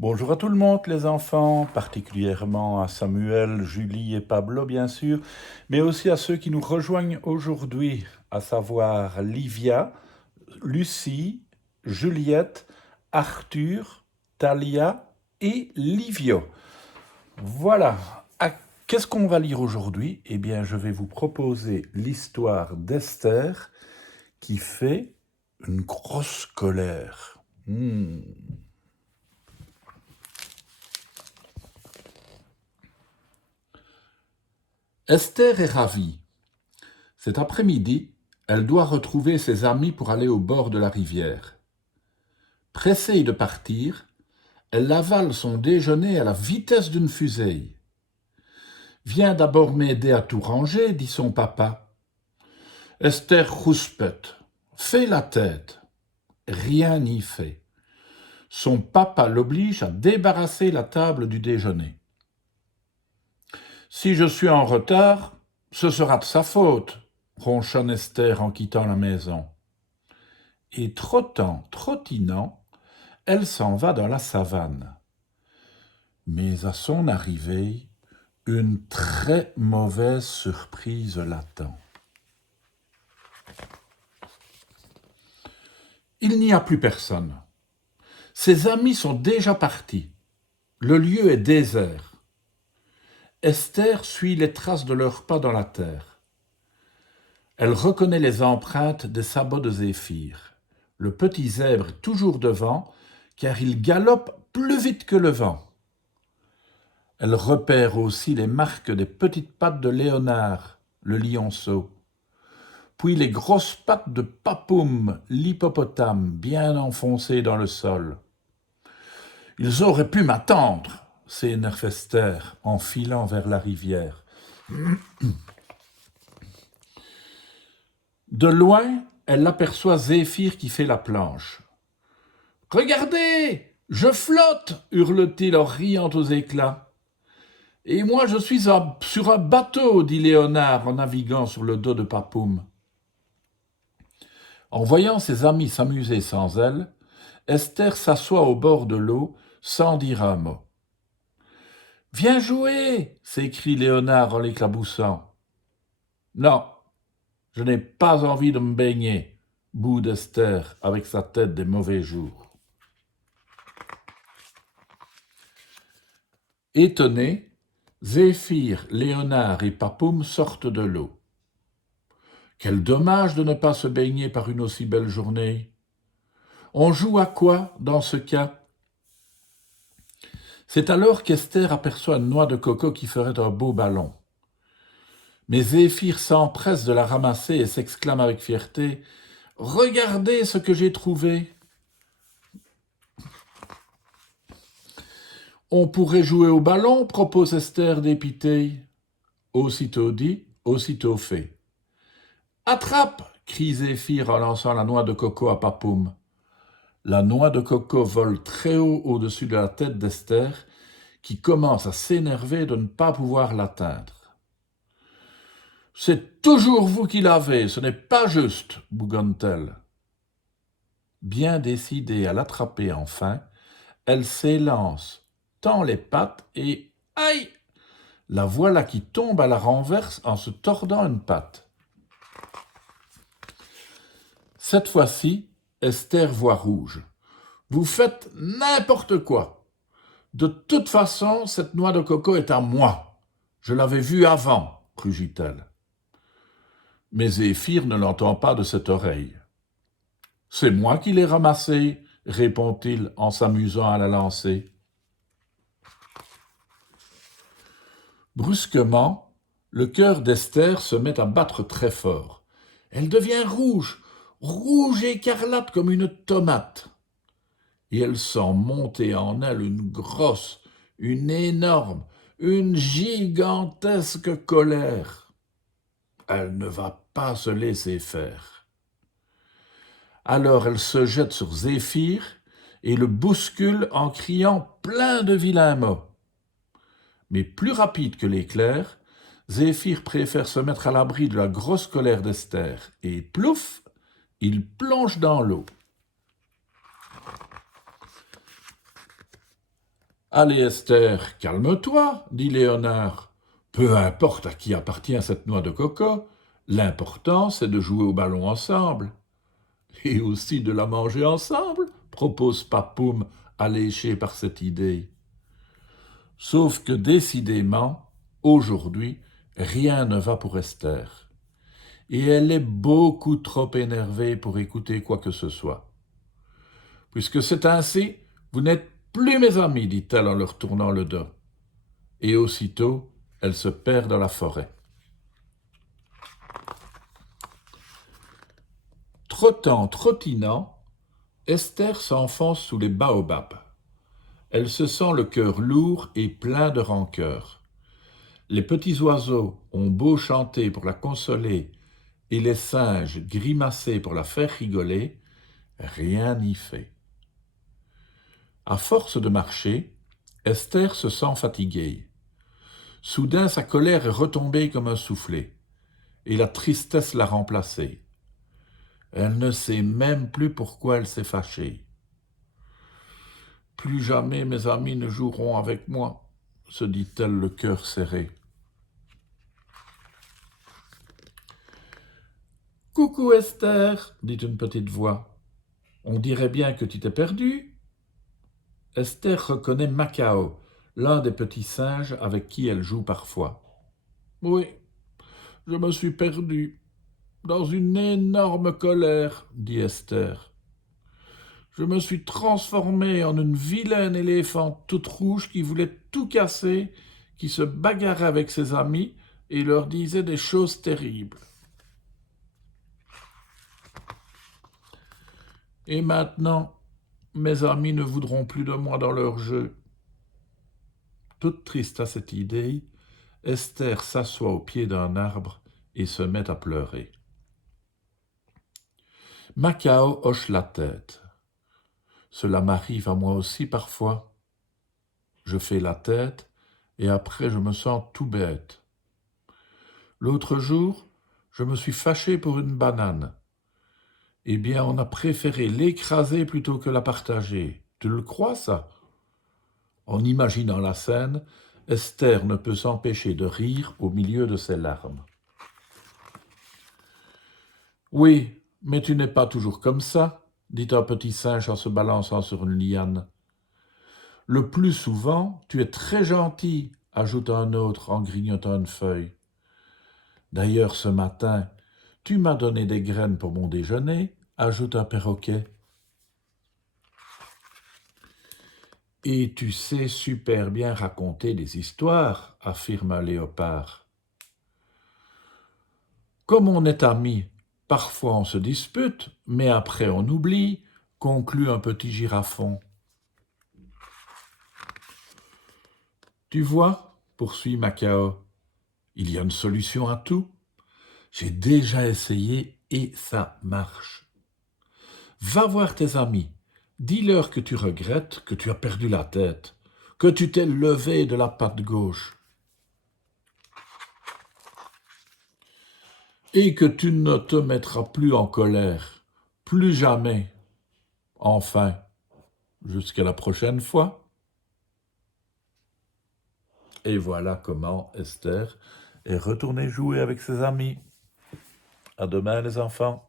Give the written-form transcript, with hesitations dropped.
Bonjour à tout le monde, les enfants, particulièrement à Samuel, Julie et Pablo, bien sûr, mais aussi à ceux qui nous rejoignent aujourd'hui, à savoir Livia, Lucie, Juliette, Arthur, Talia et Livio. Voilà. Qu'est-ce qu'on va lire aujourd'hui? Eh bien, je vais vous proposer l'histoire d'Esther qui fait une grosse colère. Esther est ravie. Cet après-midi, elle doit retrouver ses amis pour aller au bord de la rivière. Pressée de partir, elle avale son déjeuner à la vitesse d'une fusée. « Viens d'abord m'aider à tout ranger, dit son papa. Esther rouspète, fait la tête. Rien n'y fait. Son papa l'oblige à débarrasser la table du déjeuner. Si je suis en retard, ce sera de sa faute, ronchonne Esther en quittant la maison. Et trottinant, elle s'en va dans la savane. Mais à son arrivée, une très mauvaise surprise l'attend. Il n'y a plus personne. Ses amis sont déjà partis. Le lieu est désert. Esther suit les traces de leurs pas dans la terre. Elle reconnaît les empreintes des sabots de Zéphyr. Le petit zèbre est toujours devant, car il galope plus vite que le vent. Elle repère aussi les marques des petites pattes de Léonard, le lionceau, puis les grosses pattes de Papoum, l'hippopotame, bien enfoncées dans le sol. « Ils auraient pu m'attendre !» s'énerve Esther en filant vers la rivière. De loin, elle aperçoit Zéphyr qui fait la planche. « Regardez, je flotte !» hurle-t-il en riant aux éclats. « Et moi je suis sur un bateau, dit Léonard en naviguant sur le dos de Papoum. » En voyant ses amis s'amuser sans elle, Esther s'assoit au bord de l'eau sans dire un mot. « Viens jouer !» s'écrie Léonard en l'éclaboussant. « Non, je n'ai pas envie de me baigner, » boude Esther avec sa tête des mauvais jours. Étonnés, Zéphyr, Léonard et Papoum sortent de l'eau. Quel dommage de ne pas se baigner par une aussi belle journée. On joue à quoi dans ce cas? C'est alors qu'Esther aperçoit une noix de coco qui ferait un beau ballon. Mais Zéphyr s'empresse de la ramasser et s'exclame avec fierté « Regardez ce que j'ai trouvé !» « On pourrait jouer au ballon, propose Esther dépitée. Aussitôt dit, aussitôt fait. « Attrape !» crie Zéphyr en lançant la noix de coco à Papoum. La noix de coco vole très haut au-dessus de la tête d'Esther, qui commence à s'énerver de ne pas pouvoir l'atteindre. « C'est toujours vous qui l'avez, ce n'est pas juste, bougonne-t-elle. Bien décidée à l'attraper enfin, elle s'élance, tend les pattes et « aïe !» La voilà qui tombe à la renverse en se tordant une patte. Cette fois-ci, Esther voit rouge. « Vous faites n'importe quoi. De toute façon, cette noix de coco est à moi. Je l'avais vue avant, » rugit-elle. Mais Zéphyr ne l'entend pas de cette oreille. « C'est moi qui l'ai ramassée, » répond-il en s'amusant à la lancer. Brusquement, le cœur d'Esther se met à battre très fort. Elle devient rouge, rouge écarlate comme une tomate. Et elle sent monter en elle une grosse, une énorme, une gigantesque colère. Elle ne va pas se laisser faire. Alors elle se jette sur Zéphyr et le bouscule en criant plein de vilains mots. Mais plus rapide que l'éclair, Zéphyr préfère se mettre à l'abri de la grosse colère d'Esther, et plouf, il plonge dans l'eau. Allez, Esther, calme-toi, dit Léonard. Peu importe à qui appartient cette noix de coco, l'important c'est de jouer au ballon ensemble. Et aussi de la manger ensemble, propose Papoum, alléché par cette idée. Sauf que décidément, aujourd'hui, rien ne va pour Esther. Et elle est beaucoup trop énervée pour écouter quoi que ce soit. Puisque c'est ainsi, vous n'êtes plus mes amis, dit-elle en leur tournant le dos. Et aussitôt, elle se perd dans la forêt. Trottant, trottinant, Esther s'enfonce sous les baobabs. Elle se sent le cœur lourd et plein de rancœur. Les petits oiseaux ont beau chanter pour la consoler et les singes grimacer pour la faire rigoler, rien n'y fait. À force de marcher, Esther se sent fatiguée. Soudain, sa colère est retombée comme un soufflet, et la tristesse l'a remplacée. Elle ne sait même plus pourquoi elle s'est fâchée. Plus jamais mes amis ne joueront avec moi, se dit-elle le cœur serré. Coucou Esther, dit une petite voix. On dirait bien que tu t'es perdue. Esther reconnaît Macao, l'un des petits singes avec qui elle joue parfois. Oui, je me suis perdue, dans une énorme colère, dit Esther. Je me suis transformée en une vilaine éléphante toute rouge qui voulait tout casser, qui se bagarrait avec ses amis et leur disait des choses terribles. Et maintenant, mes amis ne voudront plus de moi dans leur jeu. Toute triste à cette idée, Esther s'assoit au pied d'un arbre et se met à pleurer. Macao hoche la tête. Cela m'arrive à moi aussi parfois. Je fais la tête et après je me sens tout bête. L'autre jour, je me suis fâché pour une banane. Eh bien, on a préféré l'écraser plutôt que la partager. Tu le crois, ça? En imaginant la scène, Esther ne peut s'empêcher de rire au milieu de ses larmes. Oui, mais tu n'es pas toujours comme ça, dit un petit singe en se balançant sur une liane. Le plus souvent, tu es très gentil, ajoute un autre en grignotant une feuille. D'ailleurs, ce matin, tu m'as donné des graines pour mon déjeuner, ajoute un perroquet. Et tu sais super bien raconter des histoires, affirme un léopard. Comme on est amis, parfois on se dispute, mais après on oublie, conclut un petit girafon. Tu vois, poursuit Macao, il y a une solution à tout. J'ai déjà essayé et ça marche. Va voir tes amis, dis-leur que tu regrettes, que tu as perdu la tête, que tu t'es levé de la patte gauche. Et que tu ne te mettras plus en colère, plus jamais. Enfin, jusqu'à la prochaine fois. Et voilà comment Esther est retournée jouer avec ses amis. À demain les enfants.